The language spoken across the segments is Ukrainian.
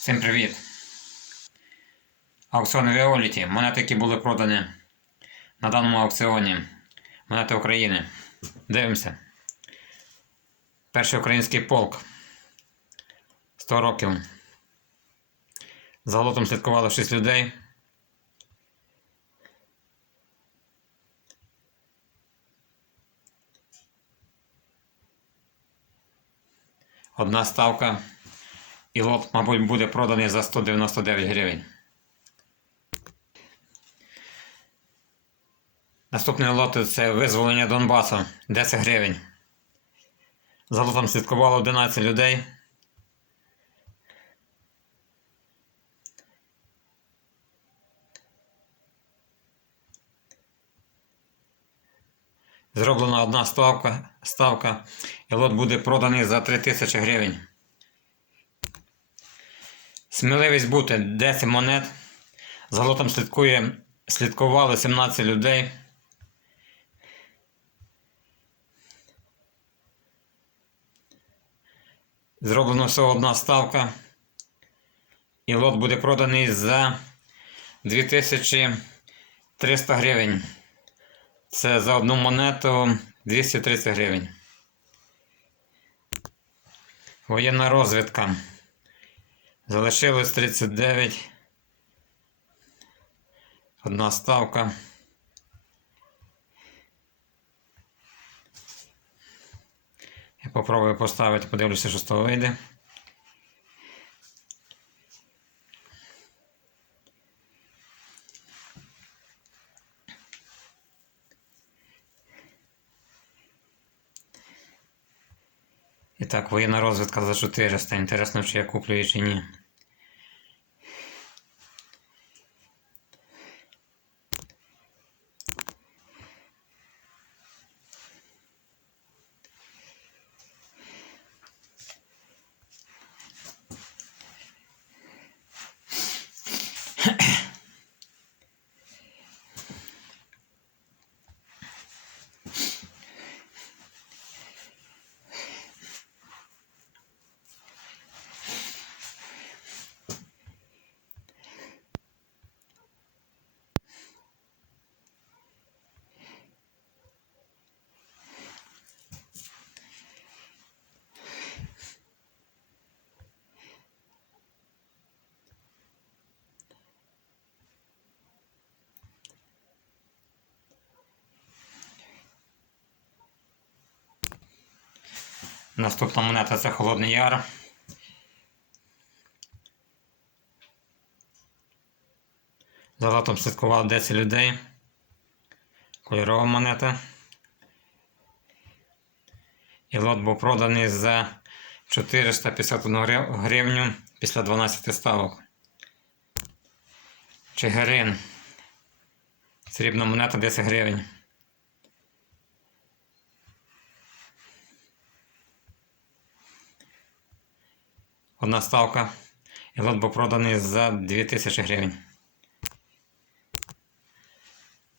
Всім привіт! Аукціон Віоліті. Монети, які були продані на даному аукціоні. Монети України. Дивимося. Перший український полк. 100 років. За лотом слідкувало 6 людей. Одна ставка. І лот, мабуть, буде проданий за 199 гривень. Наступний лот це визволення Донбасу 10 гривень. За лотом слідкувало 11 людей. Зроблена одна ставка, ставка, і лот буде проданий за 3000 гривень. Сміливість бути 10 монет. За лотом слідкує, слідкували 17 людей. Зроблено всього одна ставка. І лот буде проданий за 2300 гривень. Це за одну монету 230 гривень. Воєнна розвідка. Залишилось 39. Одна ставка. Я попробую поставити, подивлюся, що з того вийде. І так, воєнна розвідка за 400. Інтересно, чи я куплю її чи ні. Наступна монета це Холодний Яр. За слідкувало 10 людей. Кольорова монета. І лот був проданий за 451 гривню після 12 ставок. Чигирин. Срібна монета 10 гривень. Одна ставка. І лот був проданий за 2000 гривень.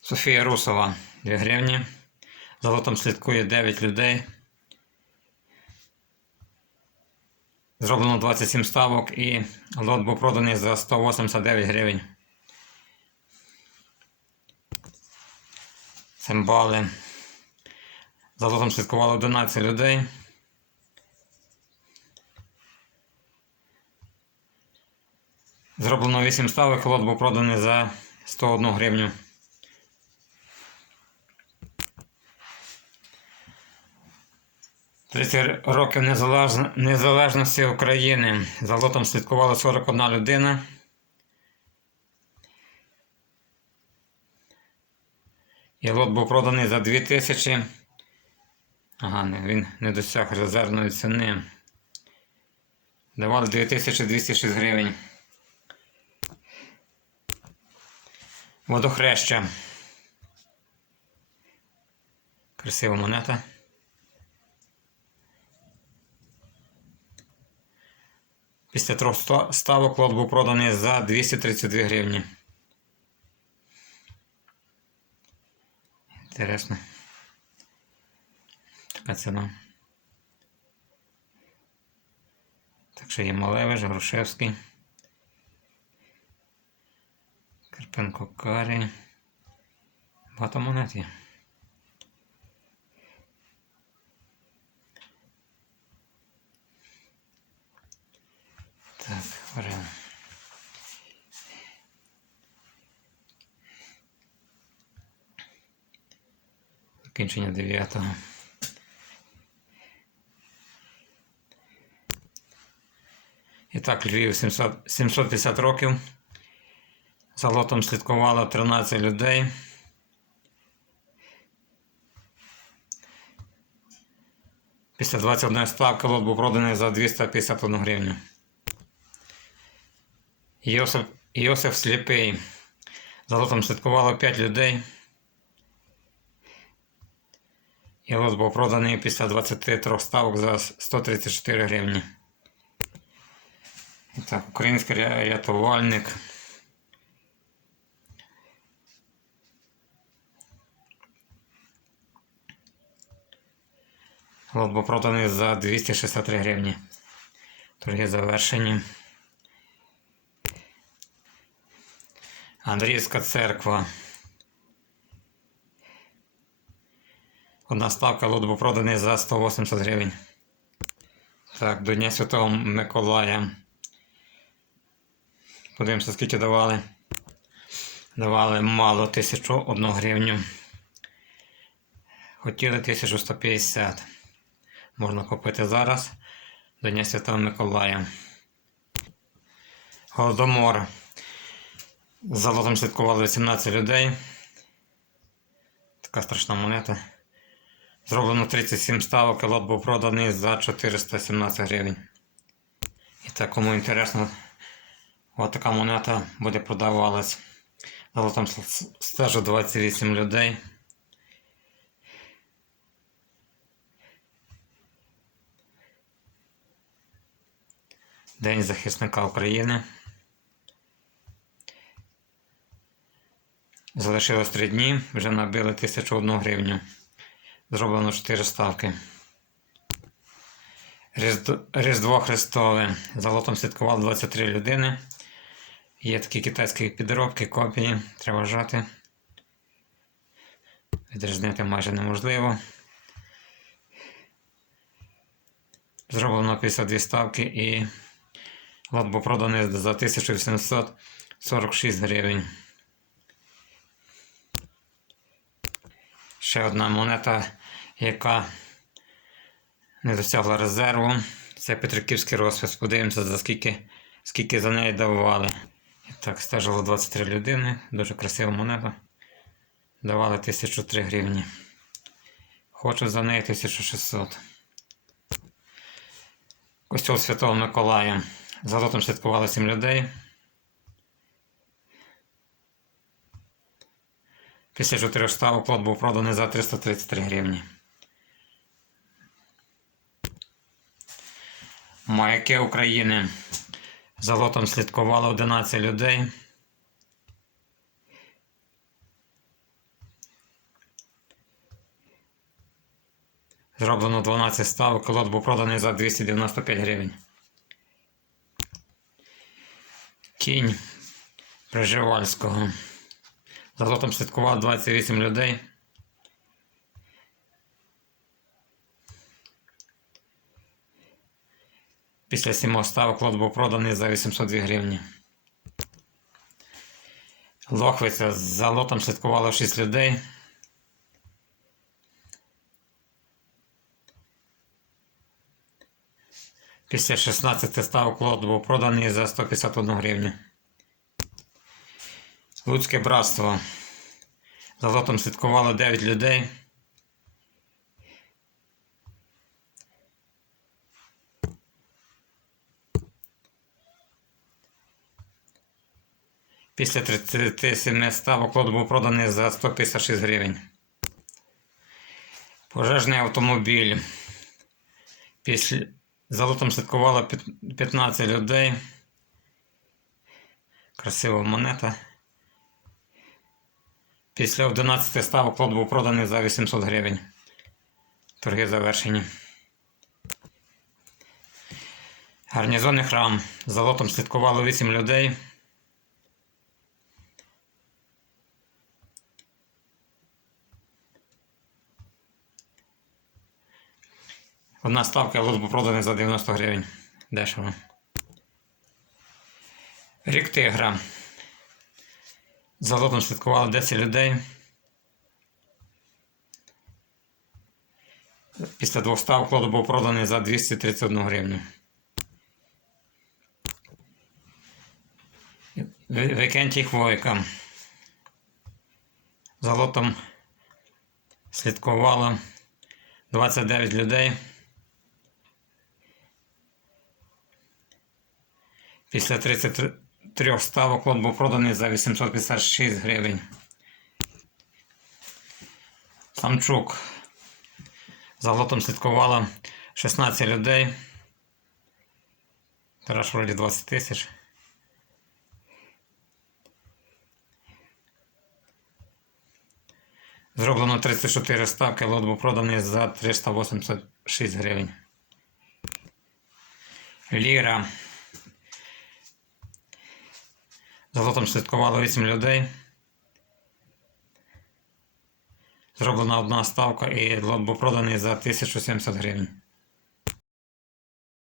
Софія Русова 2 гривні. За лотом слідкує 9 людей. Зроблено 27 ставок і лот був проданий за 189 гривень. Цимбали. За лотом слідкувало 11 людей. Зроблено 8 ставок, лот був проданий за 101 гривню. Тридцять років незалежності України. За лотом слідкувала 41 людина. І лот був проданий за 2000. Ага, він не досяг резервної ціни. Давали 2206 гривень. Водохреща. Красива монета. Після трьох ставок лот був проданий за 232 гривні. Інтересно. Така ціна. Так що є Малевич, Грушевський. Шпинко карі. Багато монет є. Так, беремо. Закінчення дев'ятого. І так, Львів 700, 750 років. За лотом слідкувало 13 людей. Після 21 ставки лот був проданий за 251 гривню. Йосип, Йосиф Сліпий. За лотом слідкувало 5 людей. І лот був проданий після 23 ставок за 134 гривні. Так, український ря- рятувальник. Лот був проданий за 263 гривні. Торги завершені. Андріївська церква. Одна ставка лот був проданий за 180 гривень. Так, до Дня Святого Миколая. Подивимося, скільки давали. Давали мало 1001 гривню. Хотіли 1150. Можна купити зараз. До Дня Святого Миколая. Голодомор. За лотом слідкували 18 людей. Така страшна монета. Зроблено 37 ставок, і лот був проданий за 417 гривень. І так, кому інтересно, от така монета буде продавалась. За лотом стежу 28 людей. День захисника України. Залишилось 3 дні, вже набили 1001 гривню. Зроблено 4 ставки. Різдво, Христове. За лотом слідкувало 23 людини. Є такі китайські підробки, копії. Треба вважати. Відрізнити майже неможливо. Зроблено 52 ставки і лот був проданий за 1846 гривень. Ще одна монета, яка не досягла резерву. Це Петриківський розпис. Подивимося, за скільки, скільки за неї давали. І так, стежило 23 людини. Дуже красива монета. Давали 1003 гривні. Хочу за неї 1600. Костюл Святого Миколая. За лотом слідкувало 7 людей. Після чотирьох ставок лот був проданий за 333 гривні. Маяки України. За лотом слідкувало 11 людей. Зроблено 12 ставок, лот був проданий за 295 гривень. Кінь Приживальського. За лотом слідкувало 28 людей. Після сімох ставок лот був проданий за 802 гривні. Лохвиця за лотом слідкувало 6 людей. Після 16 ставок лот був проданий за 151 гривню. Луцьке братство. За лотом слідкувало 9 людей. Після 37 ставок лот був проданий за 156 гривень. Пожежний автомобіль. Після... За лотом слідкувало 15 людей. Красива монета. Після 11 ставок лот був проданий за 800 гривень. Торги завершені. Гарнізонний храм. За лотом слідкувало 8 людей. Одна ставка лот був проданий за 90 гривень. Дешево. Рік тигра. За лотом слідкували 10 людей. Після двох ставок лот був проданий за 231 гривню. Викентій Хвойка. За лотом слідкувало 29 людей. Після 33 ставок лот був проданий за 856 гривень. Самчук. За лотом слідкувало 16 людей. Тираж вроді 20 тисяч. Зроблено 34 ставки, лот був проданий за 386 гривень. Ліра. За лотом слідкувало 8 людей. Зроблена одна ставка і лот був проданий за 1070 гривень.